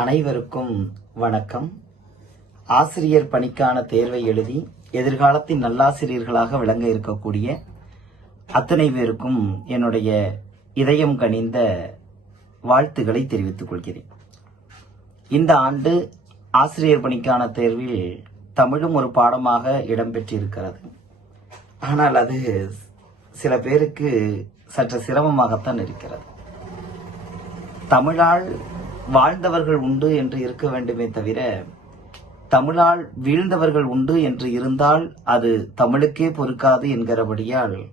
அனைவருக்கும் வணக்கம். ஆசிரியர் பணிக்கான தேர்வை எழுதி எதிர்காலத்தின் நல்லாசிரியர்களாக விளங்க இருக்கக்கூடிய அத்தனை பேருக்கும் என்னுடைய இதயம் கனிந்த வாழ்த்துக்களை தெரிவித்துக் கொள்கிறேன். இந்த ஆண்டு ஆசிரியர் பணிக்கான தேர்வில் தமிழும் ஒரு பாடமாக இடம்பெற்றிருக்கிறது. ஆனால் அது சில பேருக்கு சற்று சிரமமாகத்தான் இருக்கிறது. தமிழால் வாழ்ந்தவர்கள் உண்டு என்று இருக்க வேண்டுமே தவிர தமிழால் வீழ்ந்தவர்கள் உண்டு என்று இருந்தால் அது தமிழுக்கே பொறுக்காது என்கிறபடியால்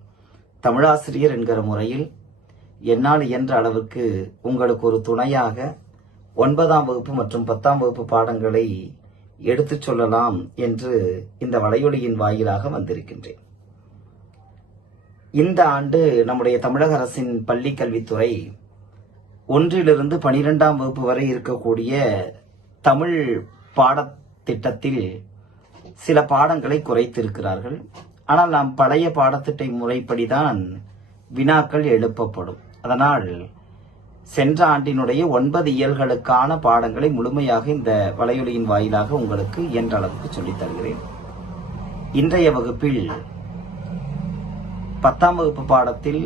தமிழாசிரியர் என்கிற முறையில் என்னால் இயன்ற அளவுக்கு உங்களுக்கு ஒரு துணையாக ஒன்பதாம் வகுப்பு மற்றும் பத்தாம் வகுப்பு பாடங்களை எடுத்துச் சொல்லலாம் என்று இந்த வலையொலியின் வாயிலாக வந்திருக்கின்றேன். இந்த ஆண்டு நம்முடைய தமிழக அரசின் பள்ளி கல்வித்துறை ஒன்றிலிருந்து பனிரெண்டாம் வகுப்பு வரை இருக்கக்கூடிய தமிழ் பாடத்திட்டத்தில் சில பாடங்களை குறைத்திருக்கிறார்கள். ஆனால் நாம் பழைய பாடத்திட்ட முறைப்படிதான் வினாக்கள் எழுப்பப்படும். அதனால் சென்ற ஆண்டினுடைய ஒன்பது இயல்களுக்கான பாடங்களை முழுமையாக இந்த வலையொலியின் வாயிலாக உங்களுக்கு இயன்ற அளவுக்கு சொல்லித் தருகிறேன். இன்றைய வகுப்பில் பத்தாம் வகுப்பு பாடத்தில்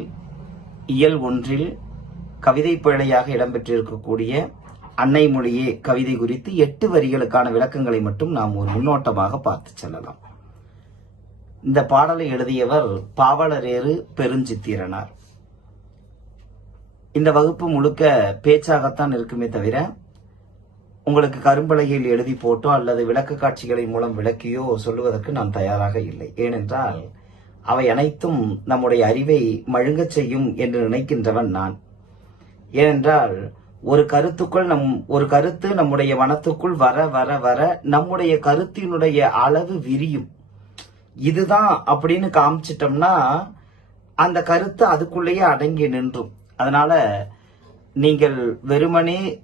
இயல் ஒன்றில் கவிதை பிழையாக இடம்பெற்றிருக்கக்கூடிய அன்னை மொழியே கவிதை குறித்து எட்டு வரிகளுக்கான விளக்கங்களை மட்டும் நாம் ஒரு முன்னோட்டமாக பார்த்து செல்லலாம். இந்த பாடலை எழுதியவர் பாவலரேறு பெருஞ்சித்திரனார். இந்த வகுப்பு முழுக்க பேச்சாகத்தான் இருக்குமே தவிர உங்களுக்கு கரும்பலகையில் எழுதி போட்டோ அல்லது விளக்க காட்சிகளை மூலம் விளக்கியோ சொல்லுவதற்கு நான் தயாராக இல்லை. ஏனென்றால் அவை அனைத்தும் நம்முடைய அறிவை மழுங்கச் செய்யும் என்று நினைக்கின்றவன் நான். ஏனென்றால் ஒரு கருத்துக்குள் நம் ஒரு கருத்து நம்முடைய மனத்துக்குள் வர வர வர நம்முடைய கருத்தினுடைய அளவு விரியும். இதுதான் அப்படின்னு காமிச்சிட்டோம்னா அந்த கருத்து அதுக்குள்ளேயே அடங்கி நின்றும். அதனால நீங்கள் வெறுமனே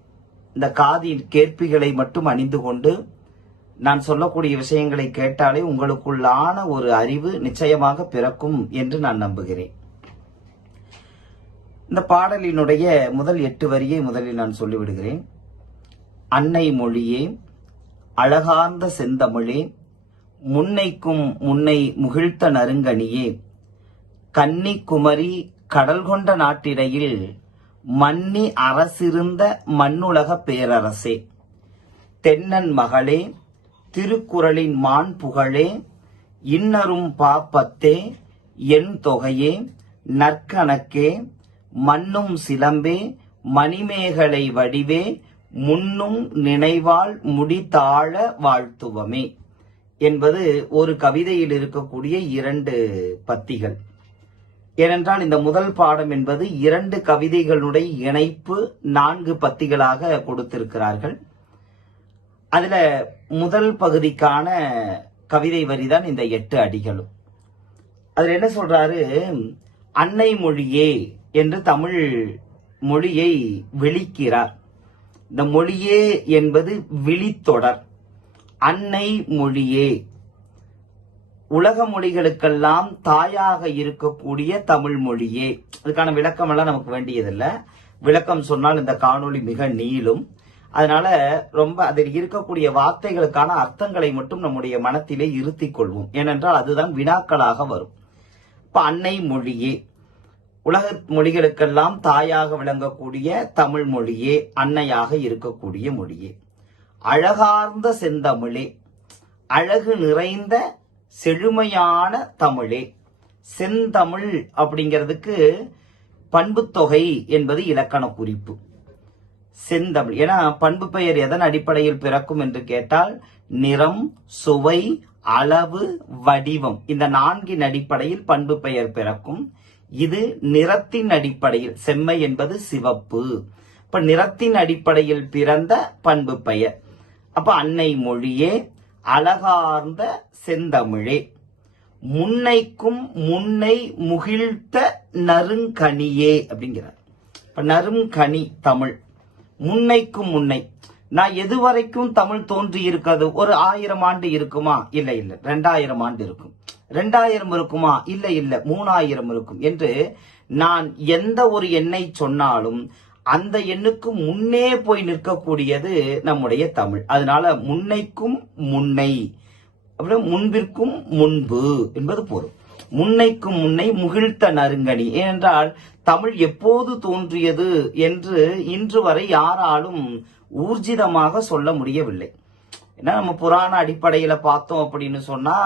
இந்த காதின் கேட்பிகளை மட்டும் அணிந்து கொண்டு நான் சொல்லக்கூடிய விஷயங்களை கேட்டாலே உங்களுக்குள்ளான ஒரு அறிவு நிச்சயமாக பிறக்கும் என்று நான் நம்புகிறேன். இந்த பாடலினுடைய முதல் எட்டு வரியை முதலில் நான் சொல்லிவிடுகிறேன். அன்னை மொழியே அழகார்ந்த செந்தமிழே முன்னைக்கும் முன்னை முகிழ்த்த நறுங்கனியே கன்னி குமரி கடல் கொண்ட நாட்டிடையில் மன்னி அரசிருந்த மண்ணுலக பேரரசே தென்னன் மகளே திருக்குறளின் மான் புகழே இன்னரும் பாப்பத்தே என் தொகையே நற்கணக்கே மண்ணும் சிலம்பே மணிமேகலை வடிவே முன்னும் நினைவால் முடித்தாழ வாழ்த்துவமே என்பது ஒரு கவிதையில் இருக்கக்கூடிய இரண்டு பத்திகள். ஏனென்றால் இந்த முதல் பாடம் என்பது இரண்டு கவிதைகளுடைய இணைப்பு நான்கு பத்திகளாக கொடுத்திருக்கிறார்கள். அதுல முதல் பகுதிக்கான கவிதை வரிதான் இந்த எட்டு அடிகளும். அதுல என்ன சொல்றாரு? அன்னை மொழியே என்று தமிழ் மொழியை விழிக்கிறார். இந்த மொழியே என்பது விழித்தொடர். அன்னை மொழியே. உலக மொழிகளுக்கெல்லாம் தாயாக இருக்கக்கூடிய தமிழ் மொழியே. அதுக்கான விளக்கம் எல்லாம் நமக்கு வேண்டியதில்லை. விளக்கம் சொன்னால் இந்த காணொளி மிக நீளும். அதனால ரொம்ப அதில் இருக்கக்கூடிய வார்த்தைகளுக்கான அர்த்தங்களை மட்டும் நம்முடைய மனத்திலே இருத்திக் கொள்வோம். ஏனென்றால் அதுதான் வினாக்களாக வரும். இப்ப அன்னை மொழியே. உலக மொழிகளுக்கெல்லாம் தாயாக விளங்கக்கூடிய தமிழ் மொழியே அன்னையாக இருக்கக்கூடிய மொழியே. அழகார்ந்த செந்தமிழே அழகு நிறைந்த செழுமையான தமிழே. செந்தமிழ் அப்படிங்கிறதுக்கு பண்புத்தொகை என்பது இலக்கண குறிப்பு. செந்தமிழ் ஏன்னா பண்பு பெயர் எதன் அடிப்படையில் பிறக்கும் என்று கேட்டால் நிறம் சுவை அளவு வடிவம். இந்த நான்கின் அடிப்படையில் பண்பு பெயர் பிறக்கும். இது நிறத்தின் அடிப்படையில் செம்மை என்பது சிவப்பு. இப்ப நிறத்தின் அடிப்படையில் பிறந்த பண்பு பெயர். அப்ப அன்னை மொழியே அழகார்ந்த செந்தமிழே. முன்னைக்கும் முன்னை முகிழ்த்த நறுங்கனியே அப்படிங்கிறார். இப்ப நறுங்கனி தமிழ். முன்னைக்கும் முன்னை. நான் எதுவரைக்கும் தமிழ் தோன்றி இருக்கிறது ஒரு ஆயிரம் ஆண்டு இருக்குமா? இல்லை இல்லை. ரெண்டாயிரம் ஆண்டு இருக்கும். ரெண்டாயிரம் இருக்குமா? இல்ல இல்ல மூணாயிரம் இருக்கும். என்று நான் எந்த ஒரு எண்ணை சொன்னாலும் அந்த எண்ணுக்கு முன்னே போய் நிற்கக்கூடியது நம்முடைய தமிழ். அதனால முன்னைக்கும் முன்னை அப்புறம் முன்பிற்கும் முன்பு என்பது பொருள். முன்னைக்கும் முன்னை முகிழ்த்த நறுங்கணி. ஏனென்றால் தமிழ் எப்போது தோன்றியது என்று இன்று வரை யாராலும் ஊர்ஜிதமாக சொல்ல முடியவில்லை. ஏன்னா நம்ம புராண அடிப்படையில பார்த்தோம் அப்படின்னு சொன்னா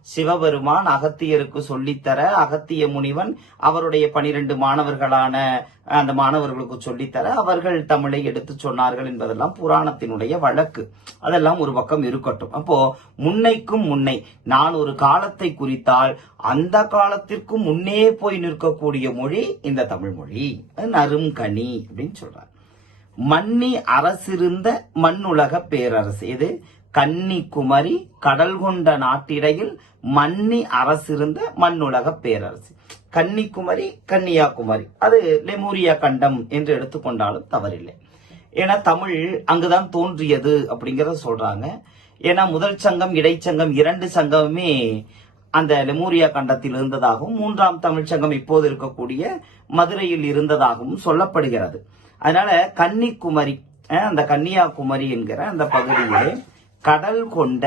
சிவபெருமான் அகத்தியருக்கு சொல்லித்தர அகத்திய முனிவன் அவருடைய பனிரெண்டு மாணவர்களான அந்த மாணவர்களுக்கு சொல்லித்தர அவர்கள் தமிழை எடுத்து சொன்னார்கள் என்பதெல்லாம் புராணத்தினுடைய வழக்கு. அதெல்லாம் ஒரு பக்கம் இருக்கட்டும். அப்போ முன்னைக்கும் முன்னை நான் ஒரு காலத்தை குறித்தால் அந்த காலத்திற்கும் முன்னே போய் நிற்கக்கூடிய மொழி இந்த தமிழ் மொழி. அது நறுங்கனி அப்படின்னு சொல்றார். மன்னி அரசிருந்த மண்ணுலக பேரரசு. இது கன்னிக்குமரி கடல் கொண்ட நாட்டிடையில் மன்னி அரசிருந்த மண்ணுலக பேரரசு. கன்னிக்குமரி கன்னியாகுமரி. அது லெமூரியா கண்டம் என்று எடுத்துக்கொண்டாலும் தவறில்லை. ஏன்னா தமிழ் அங்குதான் தோன்றியது அப்படிங்கிறத சொல்றாங்க. ஏன்னா முதல் சங்கம் இடைச்சங்கம் இரண்டு சங்கமுமே அந்த லெமூரியா கண்டத்தில் இருந்ததாகவும் மூன்றாம் தமிழ் சங்கம் இப்போது இருக்கக்கூடிய மதுரையில் இருந்ததாகவும் சொல்லப்படுகிறது. அதனால கன்னிக்குமரி அந்த கன்னியாகுமரி என்கிற அந்த பகுதியிலே கடல் கொண்ட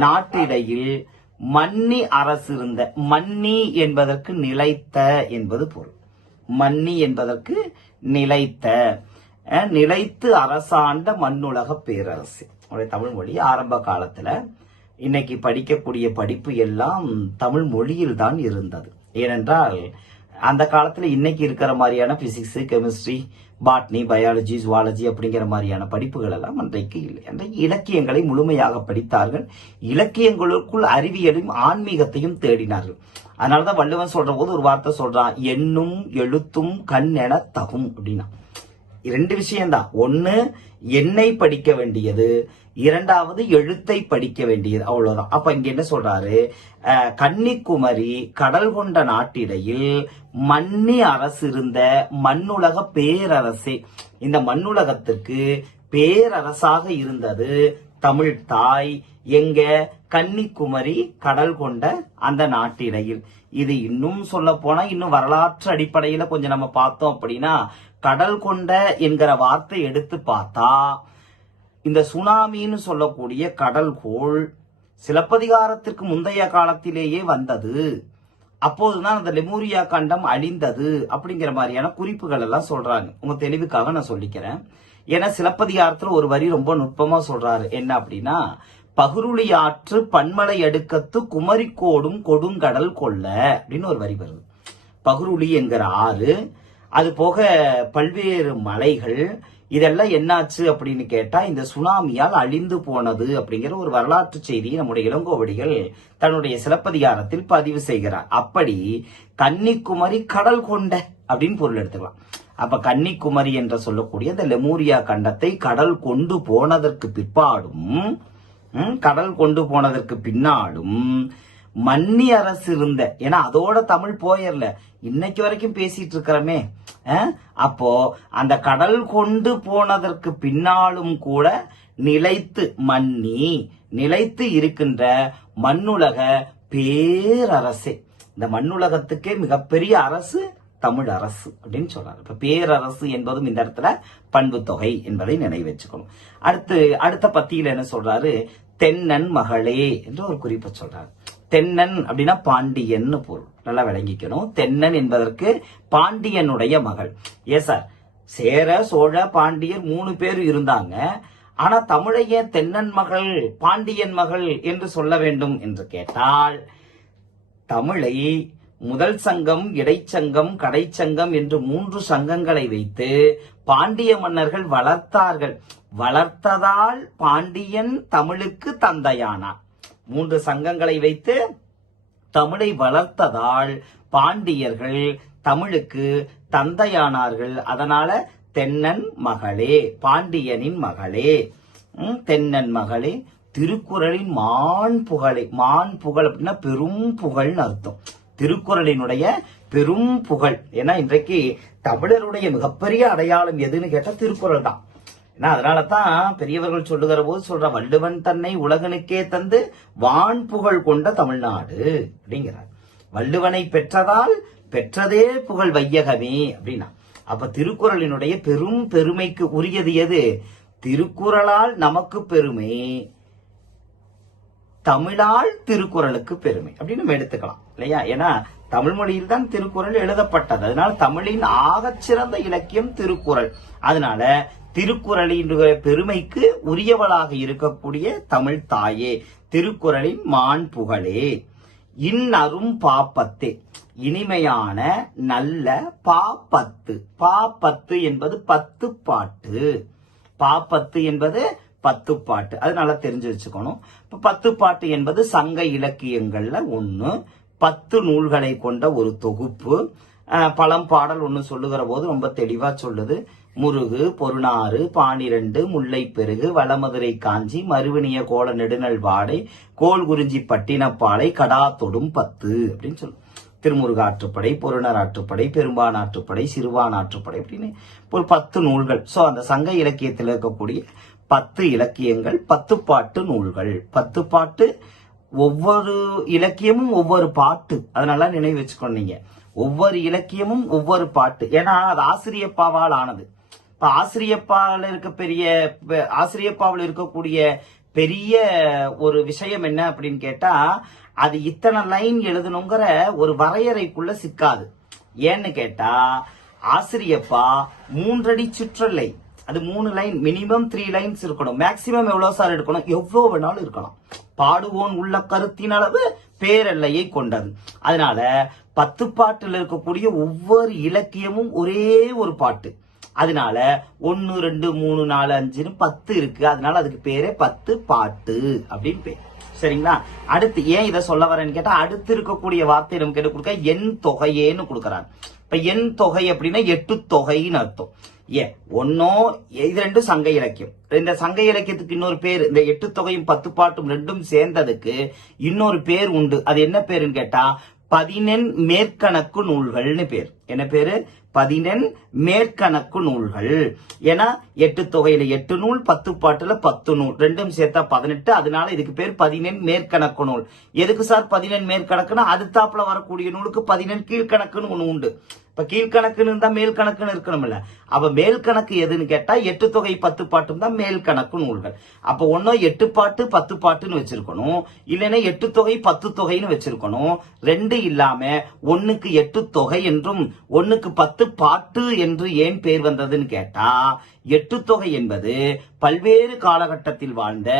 நாட்டிடையில் மன்னி அரசு இருந்த மன்னி என்பதற்கு நிலைத்த என்பது பொருள். மன்னி என்பதற்கு நிலைத்த நிலைத்து அரசாண்ட மண்ணுலக பேரரசு. நம்முடைய தமிழ் மொழி ஆரம்ப காலத்துல இன்னைக்கு படிக்கக்கூடிய படிப்பு எல்லாம் தமிழ் மொழியில் தான் இருந்தது. ஏனென்றால் அந்த காலத்துல இன்னைக்கு இருக்கிற மாதிரியான physics chemistry botany biology zoology அப்படிங்கிற மாதிரியான படிப்புகள் எல்லாம் அன்றைக்கு இல்லை. அன்றைக்கு இலக்கியங்களை முழுமையாக படித்தார்கள். இலக்கியங்களுக்குள் அறிவியலையும் ஆன்மீகத்தையும் தேடினார்கள். அதனாலதான் வள்ளுவன் சொல்ற போது ஒரு வார்த்தை சொல்றான் எண்ணும் எழுத்தும் கண் என தகும் அப்படின்னா. ரெண்டு விஷயம்தான். ஒன்று என்னை படிக்க வேண்டியது இரண்டாவது எழுத்தை படிக்க வேண்டியது. அவ்வளவுதான். அப்ப இங்க என்ன சொல்றாரு? கன்னிக்குமரி கடல் கொண்ட நாட்டிடையில் மன்னி அரசு இருந்த மண்ணுலக பேரரசே. இந்த மண்ணுலகத்திற்கு பேரரசாக இருந்தது தமிழ் தாய் எங்க கன்னிக்குமரி கடல் கொண்ட அந்த நாட்டிடையில். இது இன்னும் சொல்ல போனா இன்னும் வரலாற்று அடிப்படையில கொஞ்சம் நம்ம பார்த்தோம் அப்படின்னா கடல் கொண்ட என்கிற வார்த்தை எடுத்து பார்த்தா இந்த சுனாமின்னு சொல்லக்கூடிய கடல்கோள் சிலப்பதிகாரத்திற்கு முந்தைய காலத்திலேயே வந்தது. அப்போதுதான் அந்த லெமூரியா கண்டம் அழிந்தது அப்படிங்கிற மாதிரியான குறிப்புகள் எல்லாம் சொல்றாங்க. உங்க தெளிவுக்காக நான் சொல்லிக்கிறேன். ஏன்னா சிலப்பதிகாரத்துல ஒரு வரி ரொம்ப நுட்பமா சொல்றாரு. என்ன அப்படின்னா பகுருளி ஆற்று பன்மலை அடுக்கத்து குமரிக்கோடும் கொடுங்கடல் கொள்ள அப்படின்னு ஒரு வரி வருது. பகுருளி என்கிற ஆறு. அது போக பல்வேறு மலைகள் இதெல்லாம் என்னாச்சு அப்படின்னு கேட்டா இந்த சுனாமியால் அழிந்து போனது அப்படிங்கிற ஒரு வரலாற்று செய்தியை நம்முடைய இளங்கோவடிகள் தன்னுடைய சிலப்பதிகாரத்தில் பதிவு செய்கிறார். அப்படி கன்னிக்குமரி கடல் கொண்ட அப்படின்னு பொருள் எடுத்துக்கலாம். அப்ப கன்னிக்குமரி என்று சொல்லக்கூடிய இந்த லெமூரியா கண்டத்தை கடல் கொண்டு போனதற்கு பிற்பாடும் கடல் கொண்டு போனதற்கு பின்னாலும் மன்னி அரசு இருந்த. ஏன்னா அதோட தமிழ் போயிடல இன்னைக்கு வரைக்கும் பேசிட்டு இருக்கிறோமே. அப்போ அந்த கடல் கொண்டு போனதற்கு பின்னாலும் கூட நிலைத்து மன்னி நிலைத்து இருக்கின்ற மண்ணுலக பேரரசே. இந்த மண்ணுலகத்துக்கே மிகப்பெரிய அரசு தமிழ் அரசு அப்படின்னு சொல்றாரு. இப்ப பேரரசு என்பதும் இந்த இடத்துல பண்பு தொகை என்பதை நினைவு வச்சுக்கணும். அடுத்து அடுத்த பத்தியில என்ன சொல்றாரு? தென்னன் மகளே என்று ஒரு குறிப்பை சொல்றாரு. தென்னன் அப்படின்னா பாண்டியன்னு பொருள். நல்லா விளங்கிக்கணும். தென்னன் என்பதற்கு பாண்டியனுடைய மகள். ஏ சார்? சேர சோழ பாண்டியர் மூணு பேர் இருந்தாங்க. ஆனா தமிழைய தென்னன் மகள் பாண்டியன் மகள் என்று சொல்ல வேண்டும் என்று கேட்டால் தமிழை முதல் சங்கம் இடைச்சங்கம் கடைச்சங்கம் என்று மூன்று சங்கங்களை வைத்து பாண்டிய மன்னர்கள் வளர்த்தார்கள். வளர்த்ததால் பாண்டியன் தமிழுக்கு தந்தையானான். மூன்று சங்கங்களை வைத்து தமிழை வளர்த்ததால் பாண்டியர்கள் தமிழுக்கு தந்தையானார்கள். அதனால தென்னன் மகளே பாண்டியனின் மகளே. தென்னன் மகளே திருக்குறளின் மான் புகழை மான் புகழ் அப்படின்னா பெரும் புகழ்னு அர்த்தம். திருக்குறளினுடைய பெரும் புகழ். ஏன்னா இன்றைக்கு தமிழருடைய மிகப்பெரிய அடையாளம் எதுன்னு கேட்டா திருக்குறள் தான் ஏன்னா அதனால தான் பெரியவர்கள் சொல்லுகிற போது சொல்ற வள்ளுவன் தன்னை உலகனுக்கே தந்து வான் புகழ் கொண்ட தமிழ்நாடு அப்படிங்கிறார். வள்ளுவனை பெற்றதால் பெற்றதே புகழ் வையகமே அப்படின்னா அப்ப திருக்குறளினுடைய பெரும் பெருமைக்கு உரியது எது? திருக்குறளால் நமக்கு பெருமை. தமிழால் திருக்குறளுக்கு பெருமை. அப்படின்னு நம்ம எடுத்துக்கலாம். இல்லையா? ஏன்னா தமிழ் மொழியில் தான் திருக்குறள் எழுதப்பட்டது. அதனால தமிழின் ஆகச்சிறந்த இலக்கியம் திருக்குறள். அதனால திருக்குறளின் பெருமைக்கு உரியவளாக இருக்கக்கூடிய தமிழ் தாயே திருக்குறளின் மான் புகழே. இன்னரும் பாப்பத்தே. இனிமையான நல்ல பாப்பத்து. பாப்பத்து என்பது பத்து பாட்டு. பாப்பத்து என்பது பத்து பாட்டு. அது நல்லா தெரிஞ்சு வச்சுக்கணும். இப்போ பத்து பாட்டு என்பது சங்க இலக்கியங்கள்ல ஒன்று பத்து நூல்களை கொண்ட ஒரு தொகுப்பு. பழம்பாடல் பழம் பாடல் சொல்லுகிற போது ரொம்ப தெளிவாக சொல்லுது. முருகு பொருணாறு பானிரண்டு முல்லை பெருகு வளமதுரை காஞ்சி மறுவினிய கோல நெடுநல் வாடை கோல் குறிஞ்சி பட்டினப்பாலை கடா தொடும் பத்து அப்படின்னு சொல்லு. திருமுருகாற்றுப்படை பொருணர் ஆற்றுப்படை பெரும்பான் ஆற்றுப்படை சிறுவான் ஆற்றுப்படை அப்படின்னு ஒரு பத்து நூல்கள். ஸோ அந்த சங்க இலக்கியத்தில் இருக்கக்கூடிய பத்து இலக்கியங்கள் பத்து பாட்டு நூல்கள். பத்து பாட்டு ஒவ்வொரு இலக்கியமும் ஒவ்வொரு பாட்டு. அதனால நினைவு வச்சுக்கொண்டீங்க ஒவ்வொரு இலக்கியமும் ஒவ்வொரு பாட்டு. ஏன்னா அது ஆசிரியப்பாவால் ஆனது. இப்ப ஆசிரியப்பாவில் இருக்க பெரிய ஆசிரியப்பாவில் இருக்கக்கூடிய பெரிய ஒரு விஷயம் என்ன அப்படின்னு கேட்டா அது இத்தனை லைன் எழுதணுங்கிற ஒரு வரையறைக்குள்ள சிக்காது. ஏன்னு கேட்டா ஆசிரியப்பா மூன்றடி சுற்றலை அது மூணு லைன் மினிமம் த்ரீ லைன்ஸ் இருக்கணும். மேக்சிமம் எவ்வளவு சார் எடுக்கணும்? எவ்வளவு வேணாலும் இருக்கலாம். பாடுவோன் உள்ள கருத்தின் அளவு பேரெல்லையை கொண்டது. அதனால பத்து பாட்டில் இருக்கக்கூடிய ஒவ்வொரு இலக்கியமும் ஒரே ஒரு பாட்டு. அதனால ஒன்னு ரெண்டு மூணு நாலு அஞ்சுன்னு பத்து இருக்கு. அதனால அதுக்கு பேரே பத்து பாட்டு அப்படின்னு பேர். சரிங்களா? அடுத்து ஏன் இதை சொல்ல வரேன்னு கேட்டா அடுத்து இருக்கக்கூடிய வார்த்தை நமக்கு என்ன கொடுக்க? எண் தொகையேன்னு கொடுக்கறாங்க. இப்ப எண் தொகை அப்படின்னா எட்டு தொகைன்னு அர்த்தம். ஏன்? ஒன்னோ இது ரெண்டும் சங்க இலக்கியம். இந்த சங்க இலக்கியத்துக்கு இன்னொரு பேர் இந்த எட்டு தொகையும் பத்து பாட்டும் ரெண்டும் சேர்ந்ததுக்கு இன்னொரு பேர் உண்டு. அது என்ன பேருன்னு கேட்டா பதினெண் மேற்கணக்கு நூல்கள்னு பேர். என்ன பேரு? பதினெண் மேற்கணக்கு நூல்கள். ஏன்னா எட்டு தொகையில எட்டு நூல் பத்து பாட்டுல பத்து நூல். ரெண்டும் சேர்த்தா பதினெட்டு அதனால இதுக்கு பேர் பதினெண் மேற்கணக்கு நூல். எதுக்கு சார் பதினெண் மேற்கணக்குன்னா அடுத்தாப்புல வரக்கூடிய நூலுக்கு பதினெண் கீழ்கணக்குன்னு ஒண்ணு உண்டு. இப்ப கீழ்கணக்குன்னு இருந்தா மேல் கணக்குன்னு இருக்கணும்ல. அப்ப மேல் கணக்கு எதுன்னு கேட்டா எட்டு தொகை பத்து பாட்டும் தான் மேல் கணக்கு நூல்கள். அப்ப ஒன்னும் எட்டு பாட்டு பத்து பாட்டுன்னு வச்சிருக்கணும். இல்லைன்னா எட்டு தொகை பத்து தொகைன்னு வச்சிருக்கணும். ரெண்டு இல்லாம ஒன்னுக்கு எட்டு தொகை என்றும் ஒன்னுக்கு பத்து பாட்டு என்று ஏன் பேர் வந்ததுன்னு கேட்டா எட்டு தொகை என்பது பல்வேறு காலகட்டத்தில் வாழ்ந்த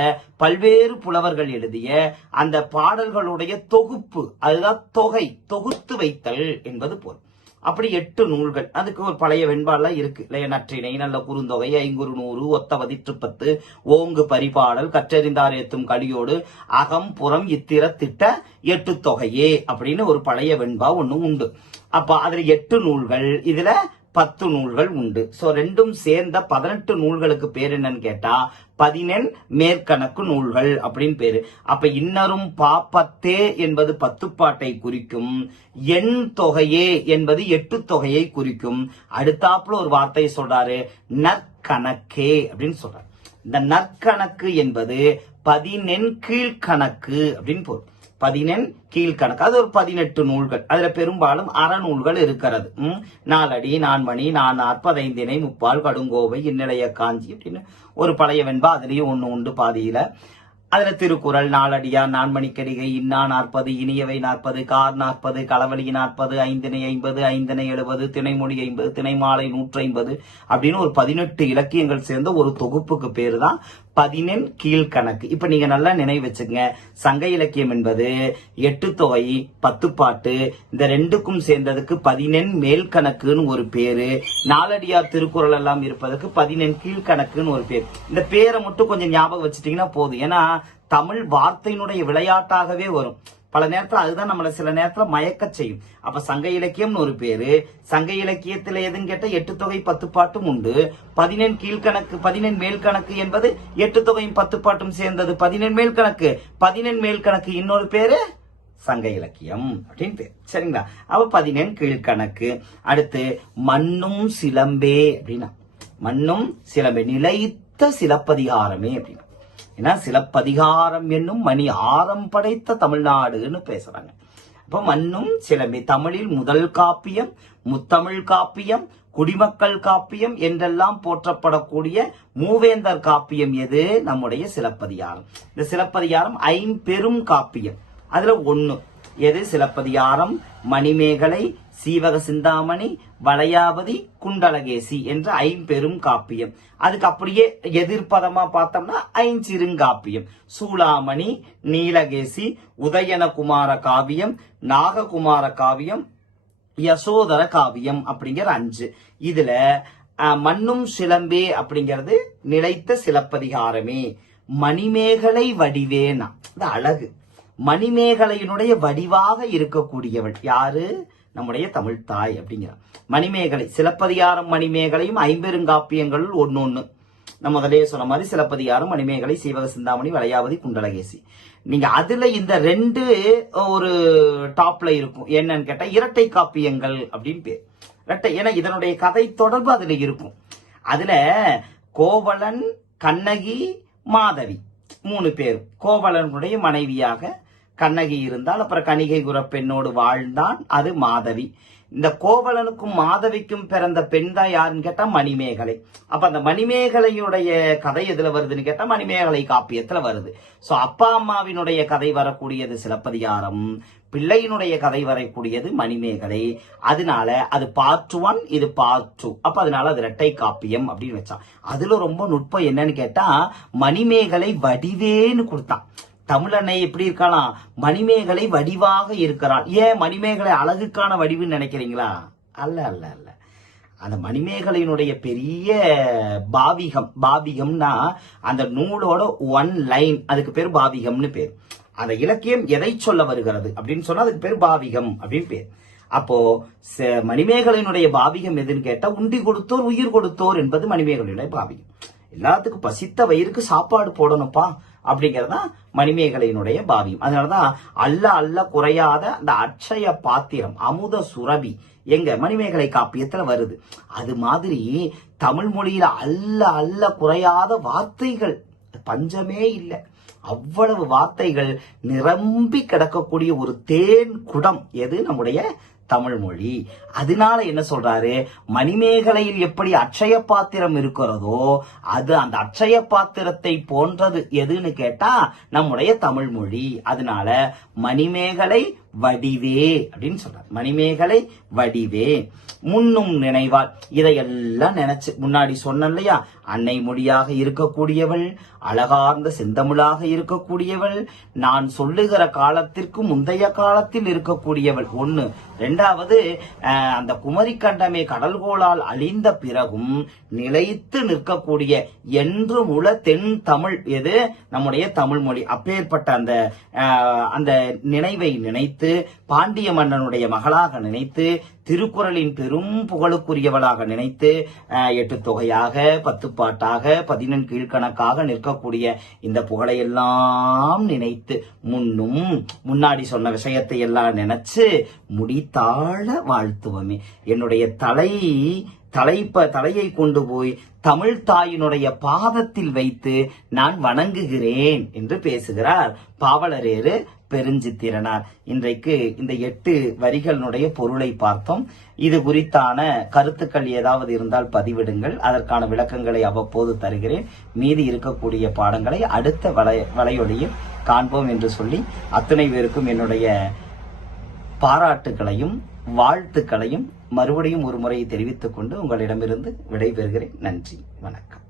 பல்வேறு புலவர்கள் எழுதிய அந்த பாடல்களுடைய தொகுப்பு. அதுதான் தொகை தொகுத்து வைத்தல் என்பது பொருள். அப்படி எட்டு நூல்கள். அதுக்கு ஒரு பழைய வெண்பாடெல்லாம் இருக்கு. இல்லையா நற்றிணை நல்ல குறுந்தொகை ஐங்குறு நூறு ஒத்த பதிற்றுப்பத்து ஓங்கு பரிபாடல் கற்றறிந்தார் ஏத்தும் கலியோடு அகம் புறம் இத்திர திட்ட எட்டு தொகையே அப்படின்னு ஒரு பழைய வெண்பா ஒண்ணு உண்டு. அப்ப அதுல எட்டு நூல்கள். இதுல பத்து நூல்கள் உண்டு. ஸோ ரெண்டும் சேர்ந்த பதினெட்டு நூல்களுக்கு பேர் என்னன்னு கேட்டா பதினெண் மேற்கணக்கு நூல்கள் அப்படின்னு பேரு. அப்ப இன்னரும் பாப்பத்தே என்பது பத்து பாட்டை குறிக்கும் எண் தொகையே என்பது எட்டு தொகையை குறிக்கும். அடுத்தாப்புல ஒரு வார்த்தையை சொல்றாரு நற்கணக்கே அப்படின்னு சொல்றாரு. இந்த நற்கணக்கு என்பது பதினெண் கீழ்கணக்கு அப்படின்னு பொருள். பதினெண் கீழ்கணக்கு. அது ஒரு பதினெட்டு நூல்கள். அதுல பெரும்பாலும் அறநூல்கள் இருக்கிறது. உம் நாலடி நான்மணி நான் நாற்பதைந்தினை முப்பால் கடுங்கோவை இந்நிலைய காஞ்சி அப்படின்னு ஒரு பழைய வெண்பா அதுலயும் ஒண்ணு உண்டு பாதியில. அதுல திருக்குறள் நாலடியார் நான்மணிக்கடிகை இன்னா நாற்பது இனியவை நாற்பது கார் நாற்பது களவழி நாற்பது ஐந்தினை ஐம்பது ஐந்தினை எழுபது திணைமொழி ஐம்பது திணைமாலை நூற்றி ஐம்பது அப்படின்னு ஒரு பதினெட்டு இலக்கியங்கள் சேர்ந்த ஒரு தொகுப்புக்கு பேரு தான் பதினெண் கீழ்கணக்கு. இப்ப நீங்க நல்லா நினைவு வச்சுங்க. சங்க இலக்கியம் என்பது எட்டு தொகை பத்து பாட்டு இந்த ரெண்டுக்கும் சேர்ந்ததுக்கு பதினெண் மேல் கணக்குன்னு ஒரு பேரு. நாலடியார் திருக்குறள் எல்லாம் இருப்பதற்கு பதினெண் கீழ்கணக்குன்னு ஒரு பேர். இந்த பேரை மட்டும் கொஞ்சம் ஞாபகம் வச்சுட்டீங்கன்னா போதும். ஏன்னா தமிழ் வார்த்தையினுடைய விளையாட்டாகவே வரும். பல நேரத்துல அதுதான் நம்மள சில நேரத்துல மயக்க செய்யும். அப்ப சங்க இலக்கியம்னு ஒரு பேரு. சங்க இலக்கியத்துல எதுன்னு கேட்டா எட்டு தொகை பத்து பாட்டும் உண்டு. பதினெண் கீழ்கணக்கு பதினெண் மேல் கணக்கு என்பது எட்டு தொகையும் பத்து பாட்டும் சேர்ந்தது. பதினெண் மேல் கணக்கு பதினெண் மேல் கணக்கு இன்னொரு பேரு சங்க இலக்கியம் அப்படின்னு பேர். சரிங்களா? அப்ப பதினெண் கீழ்கணக்கு. அடுத்து மண்ணும் சிலம்பே அப்படின்னா. மண்ணும் சிலம்பே. நிலைத்த சிலப்பதிகாரமே அப்படின்னா. ஏன்னா சிலப்பதிகாரம் என்னும் மணி ஆரம் படைத்த தமிழ்நாடுன்னு பேசுறாங்க. அப்ப மண்ணும் சிலம்பி தமிழில் முதல் காப்பியம் முத்தமிழ் காப்பியம் குடிமக்கள் காப்பியம் என்றெல்லாம் போற்றப்படக்கூடிய மூவேந்தர் காப்பியம் எது? நம்முடைய சிலப்பதிகாரம். இந்த சிலப்பதிகாரம் ஐம்பெரும் காப்பியம். அதுல ஒண்ணு. எது சிலப்பதிகாரம்? மணிமேகலை சீவக சிந்தாமணி வளையாபதி குண்டலகேசி என்ற ஐம்பெரும் காப்பியம். அதுக்கு அப்படியே எதிர்ப்பதமா பார்த்தோம்னா ஐஞ்சிருங்காப்பியம். சூளாமணி நீலகேசி உதயனகுமார காவியம் நாககுமார காவியம் யசோதர காவியம் அப்படிங்கிற அஞ்சு. இதுல மண்ணும் சிலம்பே அப்படிங்கிறது நிலைத்த சிலப்பதிகாரமே. மணிமேகலை வடிவேனா. இது அழகு. மணிமேகலையினுடைய வடிவாக இருக்கக்கூடியவள் யாரு? நம்முடைய தமிழ் தாய் அப்படிங்கிறான். மணிமேகலை சிலப்பதிகாரம் மணிமேகலையும் ஐம்பெருங்காப்பியங்கள் ஒன்று ஒன்று நம்ம முதலே சொன்ன மாதிரி சிலப்பதிகாரம் மணிமேகலை சீவக சிந்தாமணி வளையாவதி குண்டலகேசி. நீங்க அதுல இந்த ரெண்டு ஒரு டாப்ல இருக்கும். என்னன்னு கேட்டா இரட்டை காப்பியங்கள் அப்படின்னு பேர். இரட்டை ஏன்னா இதனுடைய கதை தொடர்பு அதுல இருக்கும். அதுல கோவலன் கண்ணகி மாதவி. மூணு பேர். கோவலனுடைய மனைவியாக கண்ணகி இருந்தால் அப்புறம் கணிகை குர பெண்ணோடு வாழ்ந்தான். அது மாதவி. இந்த கோவலனுக்கும் மாதவிக்கும் பிறந்த பெண் தான் யாருன்னு கேட்டா மணிமேகலை. அப்ப அந்த மணிமேகலையுடைய கதை எதுல வருதுன்னு கேட்டா மணிமேகலை காப்பியத்துல வருது. சோ அப்பா அம்மாவினுடைய கதை வரக்கூடியது சிலப்பதிகாரம் பிள்ளையினுடைய கதை வரக்கூடியது மணிமேகலை. அதனால அது பார்ட் ஒன் இது பார்ட் டூ அப்ப அதனால அது இரட்டை காப்பியம் அப்படின்னு வச்சான். அதுல ரொம்ப நுட்பம் என்னன்னு கேட்டா மணிமேகலை வடிவேன்னு கொடுத்தான். தமிழனை எப்படி இருக்கலாம்? மணிமேகலை வடிவாக இருக்கிறான் ஏன் மணிமேகலை அழகுக்கான வடிவுன்னு நினைக்கிறீங்களா? அல்ல அல்ல அல்ல. அந்த மணிமேகலையினுடைய பெரிய பாவிகம் பாவிகம்னா அந்த நூலோட ஒன் லைன் அதுக்கு பேர் பாவிகம்னு பேர். அந்த இலக்கியம் எதை சொல்ல வருகிறது அப்படின்னு சொன்னா அதுக்கு பேர் பாவிகம் அப்படின்னு பேர். அப்போ ச- மணிமேகலையினுடைய பாவிகம் எதுன்னு கேட்டா உண்டி கொடுத்தோர் உயிர் கொடுத்தோர் என்பது மணிமேகலையுடைய பாவிகம். எல்லாத்துக்கும் பசித்த வயிறுக்கு சாப்பாடு போடணும்ப்பா. அப்படிங்கறதா மணிமேகலையினுடைய பாவியம். அதனாலதான் அல்ல அல்ல குறையாத அந்த அட்சய பாத்திரம் அமுத சுரபி எங்க மணிமேகலை காப்பியத்துல வருது. அது மாதிரி தமிழ் மொழியில அல்ல அல்ல குறையாத வார்த்தைகள் பஞ்சமே இல்லை. அவ்வளவு வார்த்தைகள் நிரம்பி கிடக்கக்கூடிய ஒரு தேன் குடம் எது? நம்முடைய தமிழ் மொழி. அதனால என்ன சொல்றாரு? மணிமேகலையில் எப்படி அட்சய பாத்திரம் இருக்கிறதோ அது அந்த அட்சய பாத்திரத்தை போன்றது எதுன்னு கேட்டா நம்முடைய தமிழ் மொழி. அதனால மணிமேகலை வடிவே அப்படின்னு சொல்றார். மணிமேகலை வடிவே. முன்னும் நினைவாள். இதையெல்லாம் நினைச்சு முன்னாடி சொன்னேன் இல்லையா அன்னை மொழியாக இருக்கக்கூடியவள் அழகார்ந்த செந்தமிழாக இருக்கக்கூடியவள் நான் சொல்லுகிற காலத்திற்கு முந்தைய காலத்தில் இருக்கக்கூடியவள். ஒண்ணு. ரெண்டாவது அஹ், அந்த குமரிக்கண்டமே கடல்கோளால் அழிந்த பிறகும் நிலைத்து நிற்கக்கூடிய என்று முழ தென் தமிழ். எது? நம்முடைய தமிழ் மொழி. அப்பேற்பட்ட அந்த அந்த நினைவை நினைத்து பாண்டிய மன்னனுடைய மகளாக நினைத்து திருக்குறளின் பெரும் புகழுக்குரியவளாக நினைத்து எட்டு தொகையாக பத்து பாட்டாக பதினெண் கீழ்கணக்காக நிற்கக்கூடிய இந்த புகழையெல்லாம் நினைத்து முன்னும் முன்னாடி சொன்ன விஷயத்தை எல்லாம் நினைச்சு முடித்தாழ வாழ்த்துவமே. என்னுடைய தலை தலைப்ப தலையை கொண்டு போய் தமிழ் தாயினுடைய பாதத்தில் வைத்து நான் வணங்குகிறேன் என்று பேசுகிறார் பாவலரேறு பெருஞ்சித்திரனார் இன்றைக்கு இந்த எட்டு வரிகளினுடைய பொருளை பார்த்தோம். இது குறித்தான கருத்துக்கள் ஏதாவது இருந்தால் பதிவிடுங்கள். அதற்கான விளக்கங்களை அவ்வப்போது தருகிறேன். மீதி இருக்கக்கூடிய பாடங்களை அடுத்த வலை வலையொலியில் காண்போம் என்று சொல்லி அத்தனை பேருக்கும் என்னுடைய பாராட்டுகளையும் வாழ்த்துக்களையும் மறுபடியும் ஒரு முறை தெரிவித்துக் கொண்டு உங்களிடமிருந்து விடைபெறுகிறேன். நன்றி. வணக்கம்.